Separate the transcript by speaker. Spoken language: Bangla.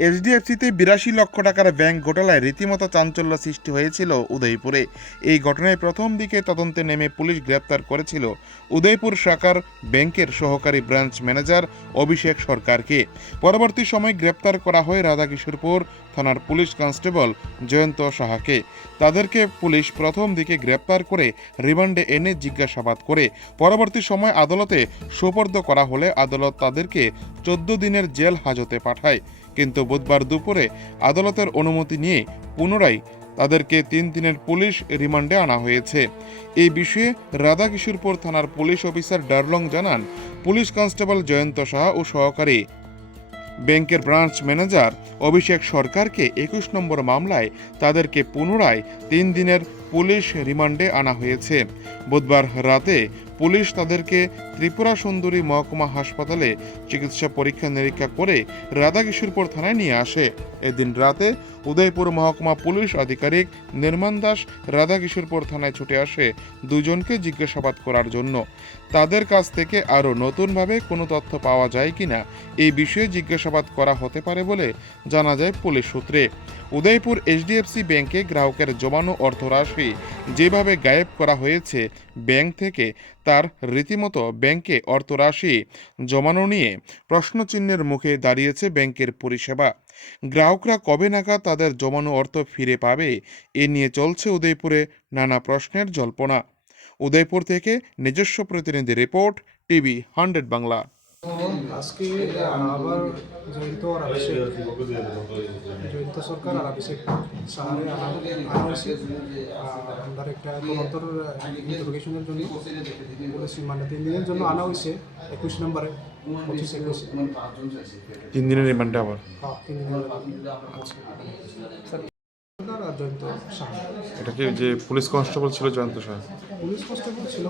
Speaker 1: এইচডিএফসিতে বিরাশি লক্ষ টাকার ব্যাংক ঘোটালায় রীতিমতো চাঞ্চল্য সৃষ্টি হয়েছিল উদয়পুরে। এই ঘটনায় প্রথম দিকে তদন্তে নেমে পুলিশ গ্রেপ্তার করেছিল উদয়পুর শাখার ব্যাংকের সহকারী ব্রাঞ্চ ম্যানেজার অভিষেক সরকারকে। পরবর্তী সময় গ্রেপ্তার করা হয় রাধাকিশোরপুর থানার পুলিশ কনস্টেবল জয়ন্ত সাহাকে। তাদেরকে পুলিশ প্রথম দিকে গ্রেপ্তার করে রিমান্ডে এনে জিজ্ঞাসাবাদ করে। পরবর্তী সময় আদালতে সোপর্দ করা হলে আদালত তাদেরকে চোদ্দ দিনের জেল হাজতে পাঠায়। কিন্তু বুধবার দুপুরে আদালতের অনুমতি নিয়ে পুনরায় তাদেরকে তিন দিনের পুলিশ রিমান্ডে আনা হয়েছে। এই বিষয়ে রাধাকিশোরপুর থানার পুলিশ অফিসার ডারলং জানান, পুলিশ কনস্টেবল জয়ন্ত সাহা ও সহকারী ব্যাংকের ব্রাঞ্চ ম্যানেজার অভিষেক সরকারকে একুশ নম্বর মামলায় তাদেরকে পুনরায় তিন দিনের পুলিশ রিমান্ডে আনা হয়েছে। বুধবার রাতে পুলিশ তাদেরকে ত্রিপুরা সুন্দরী মহকুমা হাসপাতালে চিকিৎসা পরীক্ষা নিরীক্ষা করে রাধাকিশোরপুর থানায় নিয়ে আসে। এদিন রাতে উদয়পুর মহকুমা পুলিশ আধিকারিক নির্মাণ দাস রাধাকিশোরপুর থানায় ছুটে আসে দুজনকে জিজ্ঞাসাবাদ করার জন্য। তাদের কাছ থেকে আরও নতুনভাবে কোনো তথ্য পাওয়া যায় কিনা এই বিষয়ে জিজ্ঞাসাবাদ করা হতে পারে বলে জানা যায় পুলিশ সূত্রে। উদয়পুর এইচডিএফসি ব্যাংকে গ্রাহকের জমানো অর্থরাশি যেভাবে গায়েব করা হয়েছে ব্যাংক থেকে, তার রীতিমতো ব্যাংকে অর্থরাশি জমানো নিয়ে প্রশ্নচিহ্নের মুখে দাঁড়িয়েছে ব্যাংকের পরিষেবা। গ্রাহকরা কবে নাগাদ তাদের জমানো অর্থ ফিরে পাবে। এ নিয়ে চলছে উদয়পুরে নানা প্রশ্নের জল্পনা। উদয়পুর থেকে নিজস্ব প্রতিনিধি রিপোর্ট, টিভি হান্ড্রেড বাংলা।
Speaker 2: আজকে আবার জয়ন্ত আর অভিষেক, জয়ন্ত সরকার আর অভিষেক সাহারে আনা হয়েছে। আমরা একটা তদন্তর ইন্টারোগেশনের জন্য পুলিশ রিমান্ডে তিন দিনের জন্য আনা হয়েছে। একুশ নম্বরে পঁচিশ একুশ।
Speaker 1: তিন দিনের রিমান্ডে আবার।
Speaker 2: হ্যাঁ তিন দিনের আর জয়ন্ত সাহা?
Speaker 1: এটা কি যে পুলিশ কনস্টেবল ছিল জয়ন্ত সাহা?
Speaker 2: পুলিশ কনস্টেবল ছিল।